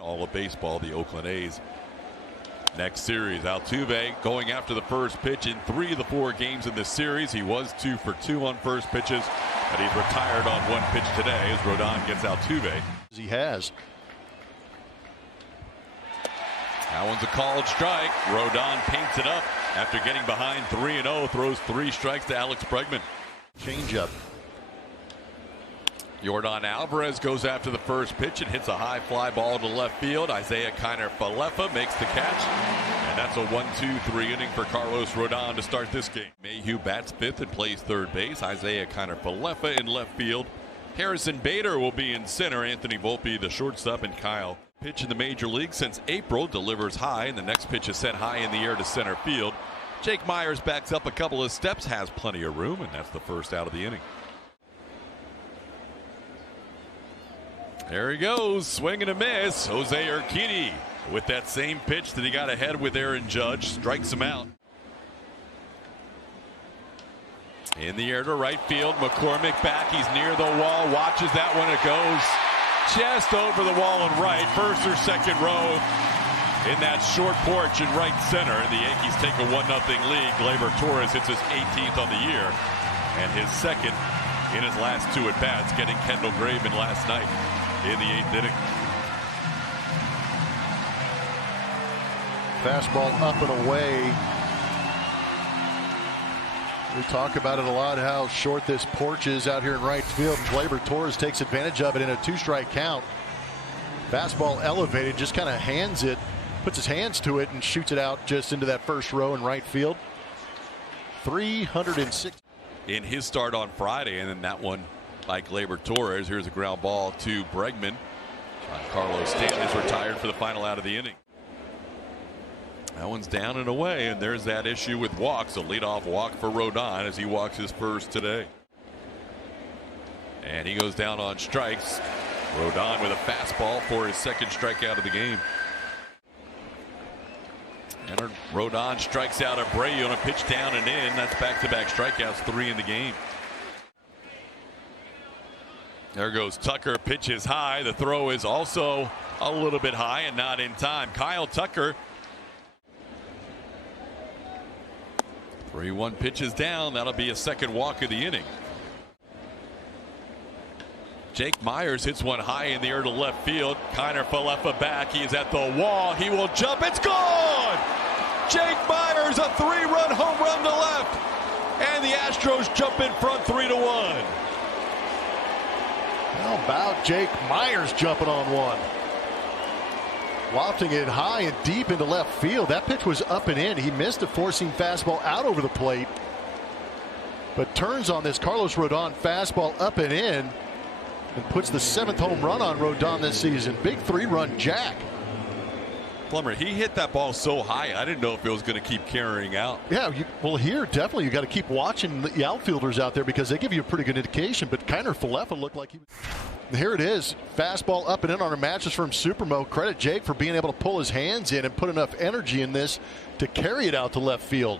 All of baseball, the Oakland A's. Next series, Altuve going after the first pitch in 3 of the 4 games in this series. He was 2 for 2 on first pitches, but he's retired on 1 pitch today as Rodon gets Altuve. He has. That one's a called strike. Rodon paints it up after getting behind 3-0, throws 3 strikes to Alex Bregman. Changeup. Yordan Alvarez goes after the first pitch and hits a high fly ball to left field. Isaiah Kiner-Falefa makes the catch, and that's a 1-2-3 inning for Carlos Rodon to start this game. Mayhew bats 5th and plays 3rd base. Isaiah Kiner-Falefa in left field. Harrison Bader will be in center. Anthony Volpe, the shortstop, and Kyle. Pitch in the major league since April, delivers high, and the next pitch is sent high in the air to center field. Jake Myers backs up a couple of steps, has plenty of room, and that's the first out of the inning. There he goes, swing and a miss. Jose Urquidy with that same pitch that he got ahead with Aaron Judge, strikes him out. In the air to right field, McCormick back, he's near the wall, watches that one, it goes just over the wall and right, first or second row in that short porch in right center, and the Yankees take a 1-0 lead. Gleyber Torres hits his 18th on the year, and his second in his last 2 at-bats, getting Kendall Graveman last night in the 8th inning. Fastball up and away. We talk about it a lot, how short this porch is out here in right field. Gleyber Torres takes advantage of it in a 2-strike count. Fastball elevated, just kind of hands it, puts his hands to it and shoots it out just into that first row in right field. 306 in his start on Friday, and then that one by Gleyber Torres. Here's a ground ball to Bregman. Giancarlo Stanton is retired for the final out of the inning. That one's down and away, and there's that issue with walks. A leadoff walk for Rodon as he walks his first today. And he goes down on strikes. Rodon with a fastball for his second strikeout of the game. And Rodon strikes out Abreu on a pitch down and in. That's back-to-back strikeouts, 3 in the game. There goes Tucker, pitches high. The throw is also a little bit high and not in time. Kyle Tucker. 3-1 pitches down. That'll be a second walk of the inning. Jake Myers hits one high in the air to left field. Kiner-Falefa back. He is at the wall. He will jump. It's gone! Jake Myers, a 3-run home run to left. And the Astros jump in front 3-1. How about Jake Myers jumping on one? Lofting it high and deep into left field. That pitch was up and in. He missed a four-seam fastball out over the plate, but turns on this Carlos Rodon fastball up and in and puts the 7th home run on Rodon this season. Big 3-run jack. Plummer, he hit that ball so high, I didn't know if it was going to keep carrying out. Yeah, well, here definitely you got to keep watching the outfielders out there because they give you a pretty good indication. But Kiner-Falefa looked like he was. Here it is, fastball up and in on a matches from Supermo. Credit Jake for being able to pull his hands in and put enough energy in this to carry it out to left field.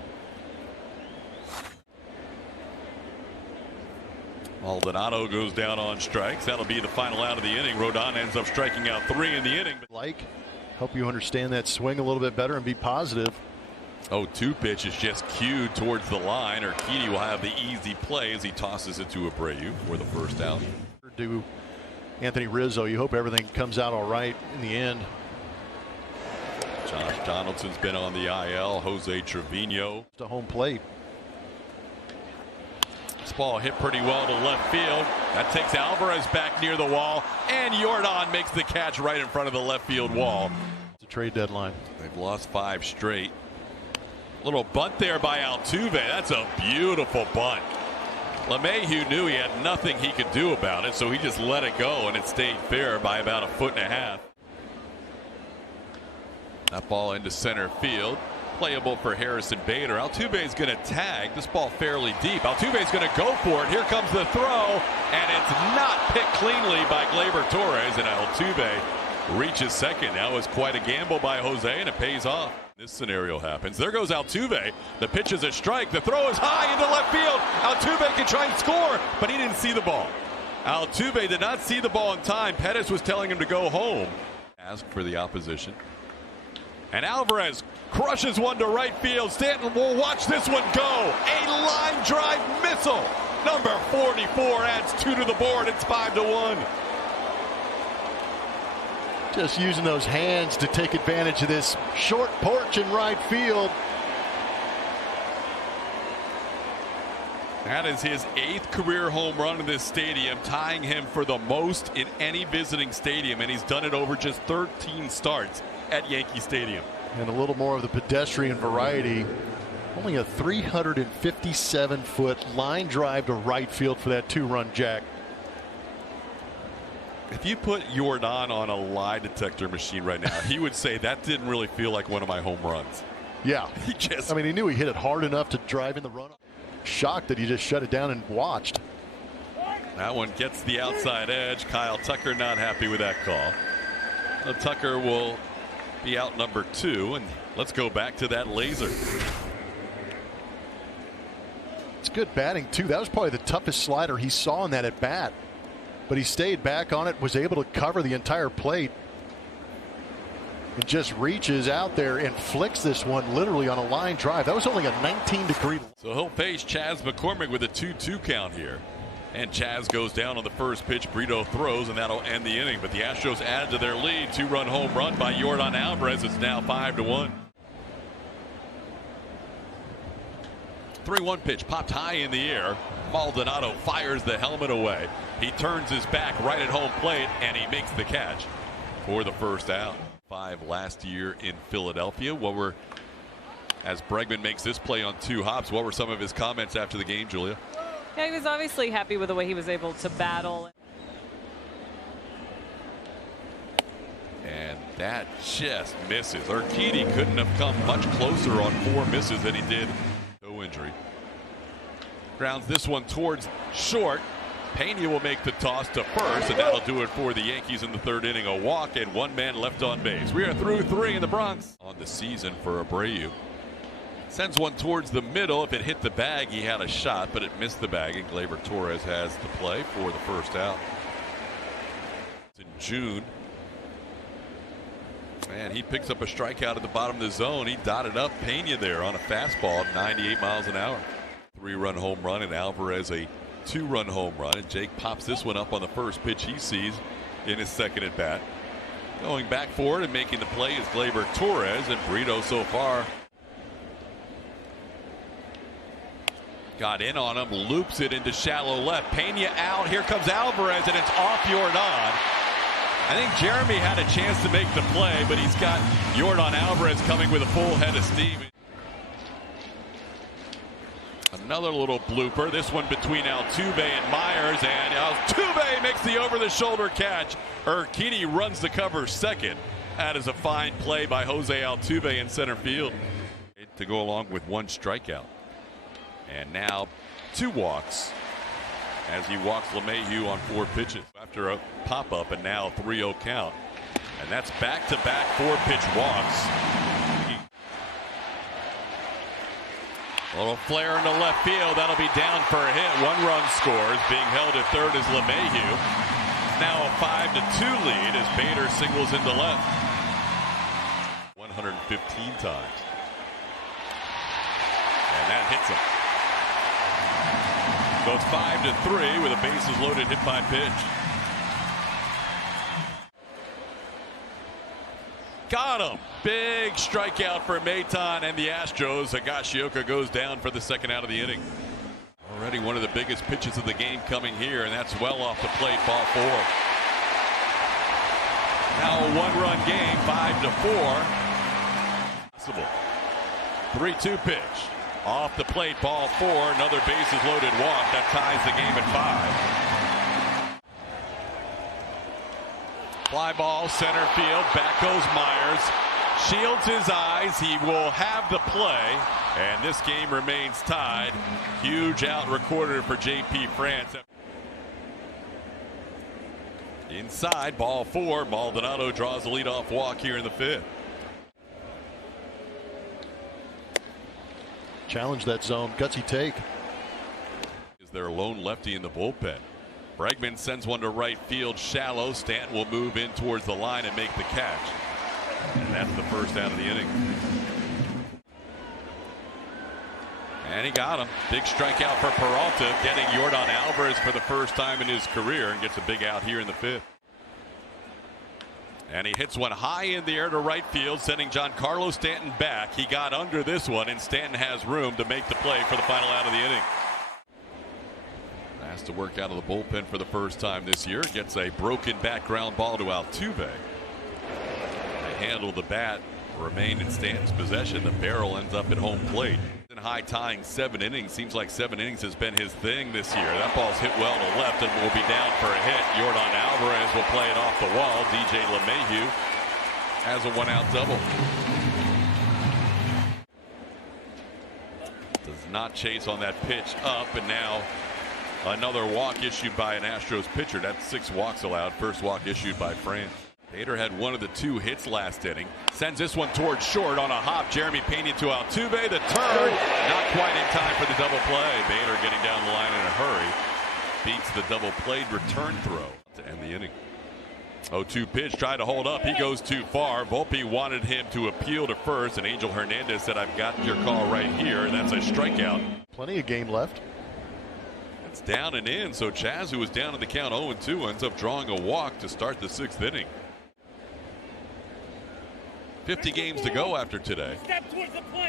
Maldonado goes down on strikes. That'll be the final out of the inning. Rodon ends up striking out 3 in the inning. Help you understand that swing a little bit better and be positive. 0-2 pitch is just cued towards the line. Urquidy will have the easy play as he tosses it to Abreu for the first out. Do Anthony Rizzo, you hope everything comes out all right in the end. Josh Donaldson's been on the IL. Jose Trevino to home plate. This ball hit pretty well to left field. That takes Alvarez back near the wall, and Yordan makes the catch right in front of the left field wall. It's a trade deadline. They've lost 5 straight. Little bunt there by Altuve. That's a beautiful bunt. LeMahieu knew he had nothing he could do about it, so he just let it go, and it stayed fair by about 1.5 feet. That ball into center field. Playable for Harrison Bader. Altuve's going to tag this ball fairly deep. Altuve's going to go for it. Here comes the throw, and it's not picked cleanly by Gleyber Torres, and Altuve reaches second. That was quite a gamble by Jose, and it pays off. This scenario happens. There goes Altuve. The pitch is a strike. The throw is high into left field. Altuve can try and score, but he didn't see the ball. Altuve did not see the ball in time. Pettis was telling him to go home. Ask for the opposition. And Alvarez crushes one to right field. Stanton will watch this one go. A line drive missile. Number 44 adds 2 to the board. It's 5-1. Just using those hands to take advantage of this short porch in right field. That is his 8th career home run in this stadium, tying him for the most in any visiting stadium, and he's done it over just 13 starts at Yankee Stadium. And a little more of the pedestrian variety. Only a 357-foot line drive to right field for that 2-run jack. If you put Jordan on a lie detector machine right now, he would say that didn't really feel like one of my home runs. Yeah. I mean, he knew he hit it hard enough to drive in the run. Shocked that he just shut it down and watched. That one gets the outside edge. Kyle Tucker not happy with that call. Tucker will be out number 2, and let's go back to that laser. It's good batting too. That was probably the toughest slider he saw in that at bat, but he stayed back on it, was able to cover the entire plate, and just reaches out there and flicks this one literally on a line drive. That was only a 19-degree. So he'll face Chas McCormick with a 2-2 count here. And Chas goes down on the first pitch. Brito throws, and that'll end the inning. But the Astros add to their lead. 2-run home run by Jordan Alvarez. It's now 5-1. 3-1 pitch popped high in the air. Maldonado fires the helmet away. He turns his back right at home plate, and he makes the catch for the first out. 5 last year in Philadelphia. As Bregman makes this play on 2 hops, what were some of his comments after the game, Julia? Yeah, he was obviously happy with the way he was able to battle. And that just misses. Urquidy couldn't have come much closer on 4 misses than he did. No injury. Grounds this one towards short. Pena will make the toss to first, and that'll do it for the Yankees in the 3rd inning. A walk and 1 man left on base. We are through 3 in the Bronx. On the season for Abreu. Sends one towards the middle. If it hit the bag, he had a shot, but it missed the bag, and Gleyber Torres has the play for the first out. It's in June. And he picks up a strikeout at the bottom of the zone. He dotted up Pena there on a fastball at 98 miles an hour. 3-run home run, and Alvarez a 2-run home run, and Jake pops this one up on the first pitch he sees in his 2nd at bat. Going back for it and making the play is Gleyber Torres, and Brito so far got in on him, loops it into shallow left. Pena out. Here comes Alvarez, and it's off Jordan. I think Jeremy had a chance to make the play, but he's got Jordan Alvarez coming with a full head of steam. Another little blooper. This one between Altuve and Myers, and Altuve makes the over-the-shoulder catch. Urquidy runs the cover second. That is a fine play by Jose Altuve in center field to go along with 1 strikeout. And now 2 walks as he walks LeMahieu on 4 pitches after a pop-up, and now 3-0 count. And that's back-to-back 4-pitch walks. A little flare into left field. That'll be down for a hit. 1 run scores. Being held at third is LeMahieu. Now a 5-2 lead as Bader singles into left. 115 times. And that hits him. So it's 5-3 with a bases loaded hit by pitch. Got him. Big strikeout for Maton and the Astros. Higashioka goes down for the 2nd out of the inning. Already one of the biggest pitches of the game coming here, and that's well off the plate, ball 4. Now a 1-run game, 5-4. Possible. 3-2 pitch. Off the plate, ball 4. Another bases loaded walk. That ties the game at 5. Fly ball, center field. Back goes Myers. Shields his eyes. He will have the play. And this game remains tied. Huge out recorded for J.P. France. Inside, ball 4. Maldonado draws the leadoff walk here in the 5th. Challenge that zone. Gutsy take. Is their lone lefty in the bullpen. Bregman sends one to right field shallow. Stanton will move in towards the line and make the catch. And that's the first out of the inning. And he got him. Big strikeout for Peralta, getting Yordan Alvarez for the first time in his career, and gets a big out here in the fifth. And he hits one high in the air to right field, sending Giancarlo Stanton back. He got under this one, and Stanton has room to make the play for the final out of the inning. Has to work out of the bullpen for the first time this year. Gets a broken back ground ball to Altuve. They handle the bat, remain in Stanton's possession. The barrel ends up at home plate. High tying 7 innings. Seems like 7 innings has been his thing this year. That ball's hit well to left and will be down for a hit. Yordan Alvarez will play it off the wall. DJ LeMahieu has a 1-out double. Does not chase on that pitch up, and now another walk issued by an Astros pitcher. That's 6 walks allowed. First walk issued by France. Bader had one of the 2 hits last inning. Sends this one towards short on a hop. Jeremy Pena to Altuve. The turn, not quite in time for the double play. Bader getting down the line in a hurry. Beats the double played return throw to end the inning. 0-2 pitch, tried to hold up. He goes too far. Volpe wanted him to appeal to first, and Angel Hernandez said, "I've got your call right here," and that's a strikeout. Plenty of game left. It's down and in, so Chaz, who was down in the count 0-2, ends up drawing a walk to start the 6th inning. 50 games to go after today.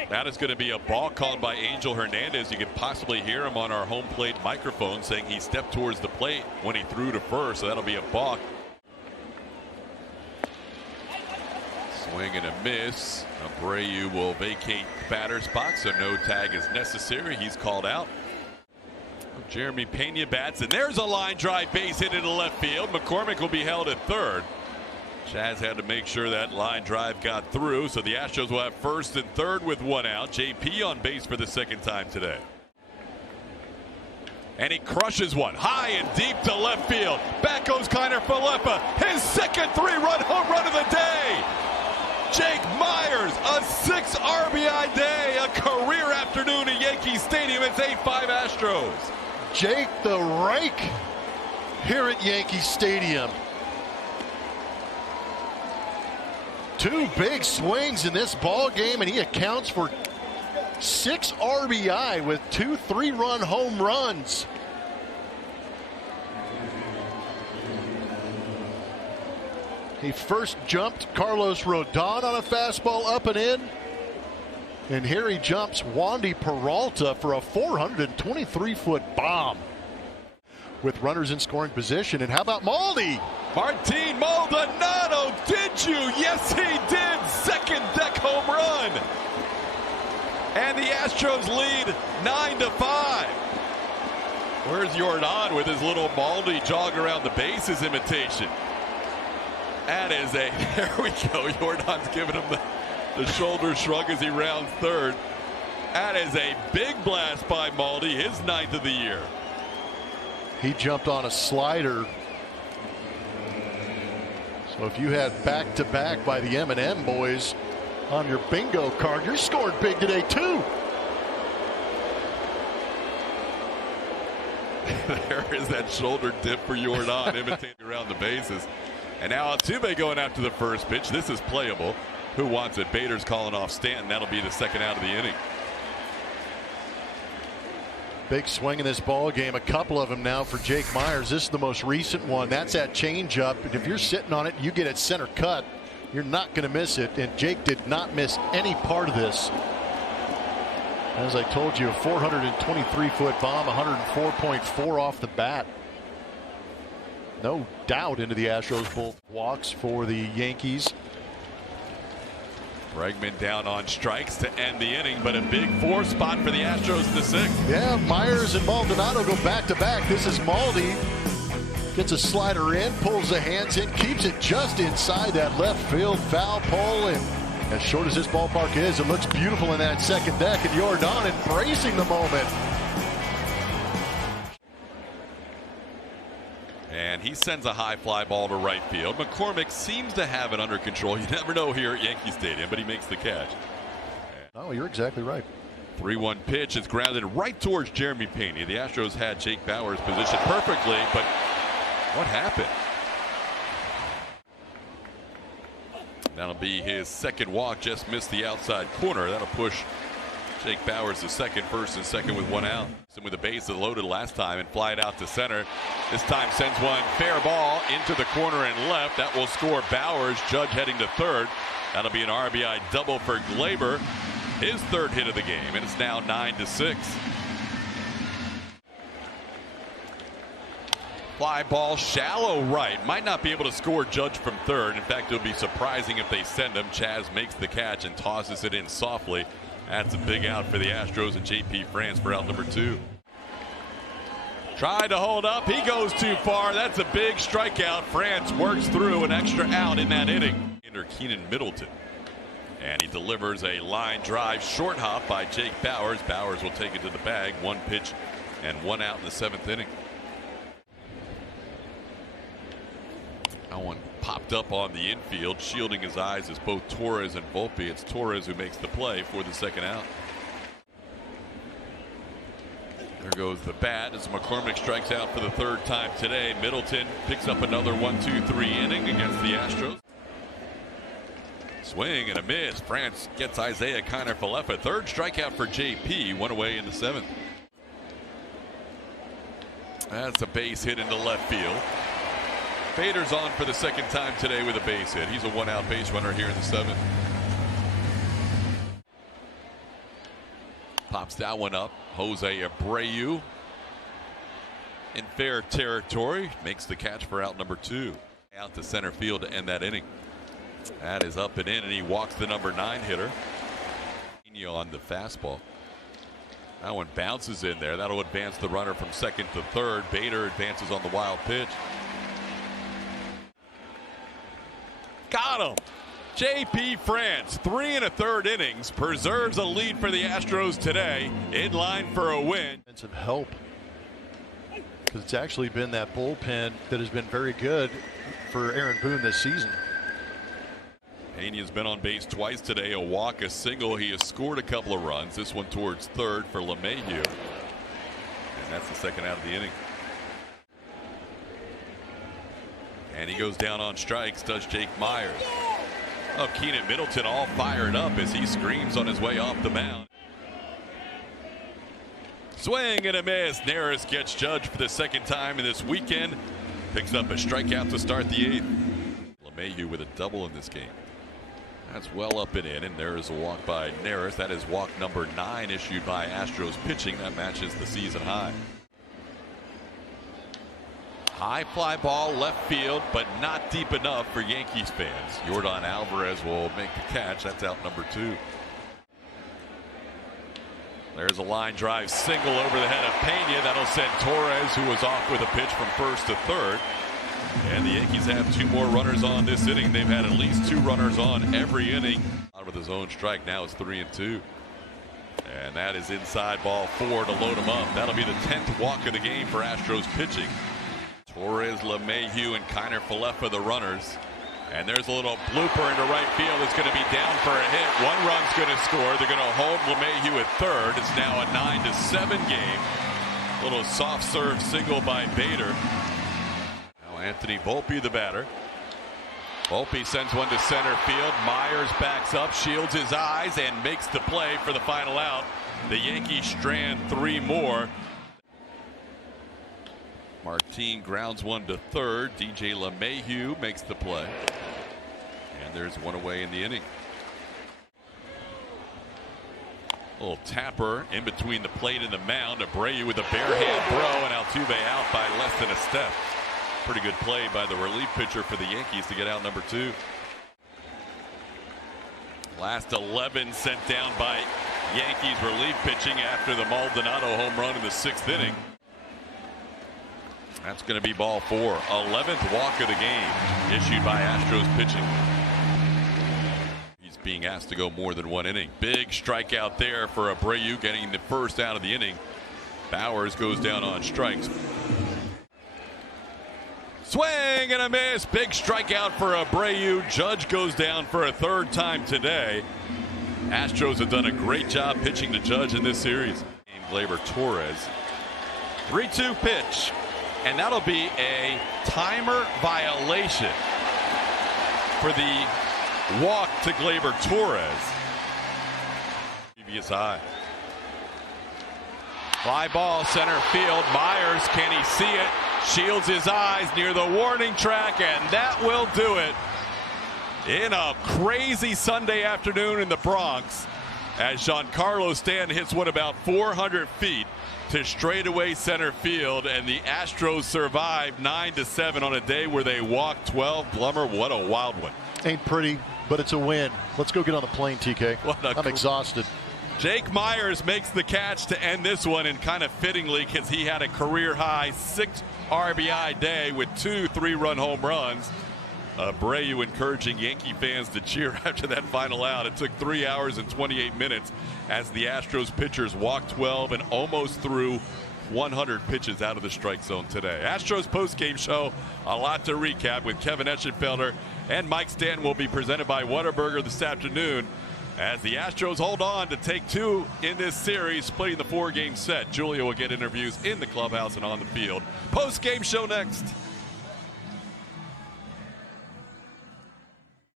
That is going to be a ball called by Angel Hernandez. You can possibly hear him on our home plate microphone saying he stepped towards the plate when he threw to first, so that'll be a balk. Swing and a miss. Abreu will vacate the batter's box, so no tag is necessary. He's called out. Jeremy Pena bats, and there's a line drive base hit into left field. McCormick will be held at third. Chaz had to make sure that line drive got through, so the Astros will have first and third with 1 out. JP on base for the 2nd time today. And he crushes one high and deep to left field. Back goes Kiner Falefa, his 2nd 3-run home run of the day. Jake Myers, a 6 RBI day, a career afternoon at Yankee Stadium. It's 8-5 Astros. Jake the Rake here at Yankee Stadium. 2 big swings in this ball game, and he accounts for 6 RBI with 2 3-run home runs. He first jumped Carlos Rodon on a fastball up and in, and here he jumps Wandy Peralta for a 423-foot bomb with runners in scoring position. And how about Maldi? Martin Maldonado, did you? Yes, he did. 2nd deck home run. And the Astros lead 9-5. Where's Yordan with his little Maldi jog around the bases imitation? That is a, there we go. Yordan's giving him the shoulder shrug as he rounds third. That is a big blast by Maldi, his 9th of the year. He jumped on a slider. So if you had back-to-back by the M&M boys on your bingo card, you're scoring big today too. There is that shoulder dip for Yordan, imitating around the bases. And now Altuve going after the first pitch. This is playable. Who wants it? Bader's calling off Stanton. That'll be the 2nd out of the inning. Big swing in this ball game. A couple of them now for Jake Myers. This is the most recent one. That's that changeup. And if you're sitting on it, you get it center cut. You're not going to miss it. And Jake did not miss any part of this. As I told you, a 423-foot bomb, 104.4 off the bat. No doubt into the Astros. Both walks for the Yankees. Bregman down on strikes to end the inning, but a big 4 spot for the Astros in the 6th. Yeah, Myers and Maldonado go back to back. This is Maldi. Gets a slider in, pulls the hands in, keeps it just inside that left field foul pole. And as short as this ballpark is, it looks beautiful in that 2nd deck. And Yordan embracing the moment. And he sends a high fly ball to right field. McCormick seems to have it under control. You never know here at Yankee Stadium, but he makes the catch. Oh, you're exactly right. 3-1 pitch. It's grounded right towards Jeremy Pena. The Astros had Jake Bauers positioned perfectly, but What happened? That'll be his second walk. Just missed the outside corner. That'll push Jake Bauers to second, first and second with one out. And with the base loaded last time and fly it out to center. This time sends one fair ball into the corner and left. That will score Bauers. Judge heading to third. That'll be an RBI double for Glaber. His third hit of the game, and it's now 9-6. Fly ball shallow right. Might not be able to score Judge from third. In fact, it would be surprising if they send him. Chaz makes the catch and tosses it in softly. That's a big out for the Astros and J.P. France for out number 2. Tried to hold up. He goes too far. That's a big strikeout. France works through an extra out in that inning. Under Keenan Middleton. And he delivers a line drive short hop by Jake Bauers. Bauers will take it to the bag. One pitch and one out in the 7th inning. That one popped up on the infield, shielding his eyes as both Torres and Volpe. It's Torres who makes the play for the second out. There goes the bat as McCormick strikes out for the third time today. Middleton picks up another 1-2-3 inning against the Astros. Swing and a miss. France gets Isaiah Kiner-Falefa. Third strikeout for JP. One away in the 7th. That's a base hit into left field. Bader's on for the second time today with a base hit. He's a one-out base runner here in the 7th. Pops that one up. Jose Abreu in fair territory. Makes the catch for out number 2. Out to center field to end that inning. That is up and in, and he walks the number 9 hitter. On the fastball. That one bounces in there. That'll advance the runner from second to third. Bader advances on the wild pitch. Got him. J.P. France, 3 1/3 innings, preserves a lead for the Astros today, in line for a win. Defensive help, because it's actually been that bullpen that has been very good for Aaron Boone this season. Haney's been on base twice today, a walk, a single. He has scored a couple of runs. This one towards third for LeMahieu. And that's the second out of the inning. And he goes down on strikes, does Jake Myers. Oh, Keenan Middleton all fired up as he screams on his way off the mound. Swing and a miss. Neris gets Judge for the second time in this weekend. Picks up a strikeout to start the 8th. LeMahieu with a double in this game. That's well up and in, and there is a walk by Neris. That is walk number 9 issued by Astros pitching. That matches the season high. High fly ball left field, but not deep enough for Yankees fans. Yordan Alvarez will make the catch. That's out number 2. There's a line drive single over the head of Pena. That'll send Torres, who was off with a pitch, from first to third. And the Yankees have 2 more runners on this inning. They've had at least 2 runners on every inning. With his own strike, now it's 3-2. And that is inside ball 4 to load him up. That'll be the 10th walk of the game for Astros pitching. Torres, LeMahieu, and Kiner-Falefa the runners. And there's a little blooper into right field. It's going to be down for a hit. 1 run's going to score. They're going to hold LeMahieu at third. It's now a 9-7 game. A little soft serve single by Bader. Now Anthony Volpe the batter. Volpe sends one to center field. Myers backs up, shields his eyes, and makes the play for the final out. The Yankees strand 3 more. Martin grounds one to third. DJ LeMahieu makes the play. And there's one away in the inning. Little tapper in between the plate and the mound. Abreu with a bare hand throw, and Altuve out by less than a step. Pretty good play by the relief pitcher for the Yankees to get out number 2. Last 11 sent down by Yankees relief pitching after the Maldonado home run in the 6th inning. That's going to be ball 4. 11th walk of the game issued by Astros pitching. He's being asked to go more than 1 inning. Big strikeout there for Abreu, getting the first out of the inning. Bauers goes down on strikes. Swing and a miss. Big strikeout for Abreu. Judge goes down for a 3rd time today. Astros have done a great job pitching to Judge in this series. Glaber Torres. 3-2 pitch. And that'll be a timer violation for the walk to Gleyber Torres. Previous high. Fly ball center field. Myers, can he see it? Shields his eyes near the warning track, and that will do it. In a crazy Sunday afternoon in the Bronx, as Giancarlo Stanton hits one about 400 feet to straightaway center field, and the Astros survive 9-7 on a day where they walked 12. Blummer, what a wild one. Ain't pretty, but it's a win. Let's go get on the plane, TK. I'm exhausted. Jake Myers makes the catch to end this one, and kind of fittingly, because he had a career-high 6 RBI day with 2 3-run home runs. Abreu encouraging Yankee fans to cheer after that final out. It took 3 hours and 28 minutes as the Astros pitchers walked 12 and almost threw 100 pitches out of the strike zone today. Astros post-game show, a lot to recap with Kevin Eschenfelder and Mike Stanton will be presented by Whataburger this afternoon as the Astros hold on to take 2 in this series, splitting the 4-game set. Julia will get interviews in the clubhouse and on the field. Post-game show next.